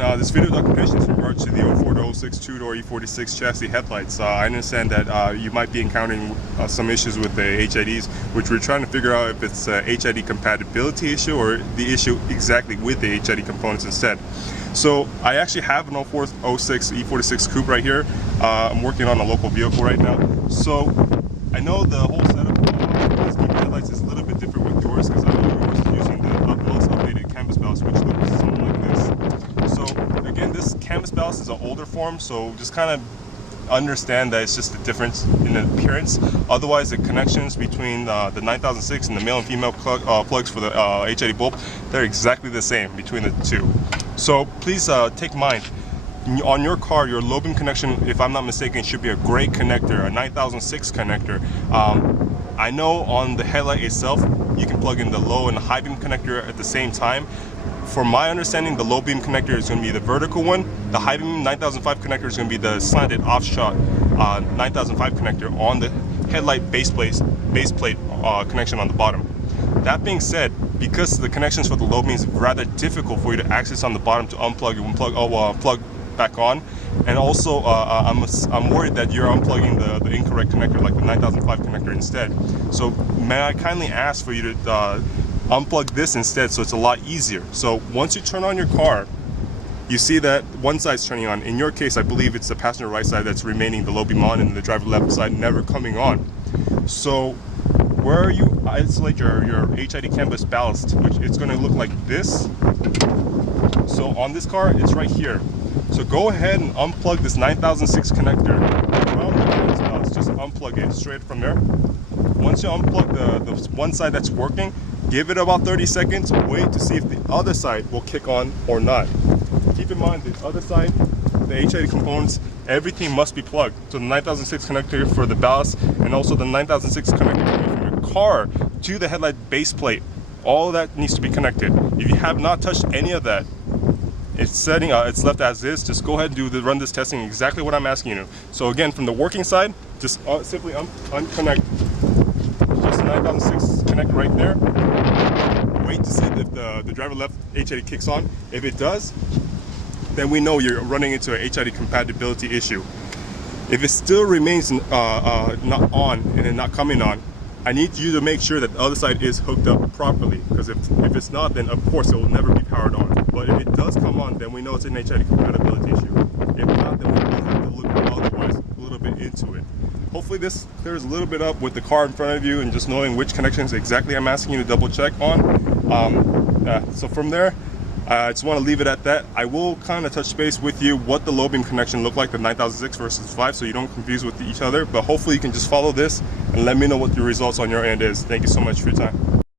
this video documentation is in regards to the 04 to 06 two-door E46 chassis headlights. I understand that you might be encountering some issues with the HIDs, which we're trying to figure out if it's a HID compatibility issue or the issue exactly with the HID components instead. So I actually have an 04 06 E46 coupe right here. I'm working on a local vehicle right now. So I know the whole setup of these headlights is a little bit different with yours, because I know yours is using the most updated canvas ballast, which looks something like this. So again, this canvas ballast is an older form, so just kind of understand that it's just a difference in appearance. Otherwise, the connections between the 9006 and the male and female plugs for the HID bulb, they're exactly the same between the two. So please take mind, on your car, your low beam connection, if I'm not mistaken, should be a gray connector, a 9006 connector. I know on the headlight itself, you can plug in the low and the high beam connector at the same time. From my understanding, the low beam connector is going to be the vertical one. The high beam 9005 connector is going to be the slanted offshot 9005 connector on the headlight base plate connection on the bottom. That being said, because the connections for the low beam is rather difficult for you to access on the bottom to unplug and plug back on, and also I'm worried that you're unplugging the incorrect connector, like the 9005 connector instead. So may I kindly ask for you to unplug this instead, so it's a lot easier. So once you turn on your car, you see that one side's turning on. In your case, I believe it's the passenger right side that's remaining the low beam on, and the driver left side never coming on. So where you isolate your HID canvas ballast, which it's going to look like this. So on this car, it's right here. So go ahead and unplug this 9006 connector from the canvas ballast. Just unplug it straight from there. Once you unplug the one side that's working, give it about 30 seconds, wait to see if the other side will kick on or not. Keep in mind, the other side, the HID components, everything must be plugged. So the 9006 connector for the ballast, and also the 9006 connector coming from your car to the headlight base plate, all of that needs to be connected. If you have not touched any of that, it's left as is. Just go ahead and run this testing exactly what I'm asking you to. So again, from the working side, just simply unconnect just the 9006 connector right there. Wait to see if the driver left HID kicks on. If it does, then we know you're running into a HID compatibility issue. If it still remains not on and not coming on, I need you to make sure that the other side is hooked up properly, because if it's not, then of course it will never be powered on. But if it does come on, then we know it's an HID compatibility issue. If not, then we will have to look otherwise a little bit into it. Hopefully this clears a little bit up with the car in front of you and just knowing which connections exactly I'm asking you to double check on. So from there, I just want to leave it at that. I will kind of touch base with you what the low beam connection looked like, the 9006 versus 5, so you don't confuse with each other. But hopefully you can just follow this and let me know what your results on your end is. Thank you so much for your time.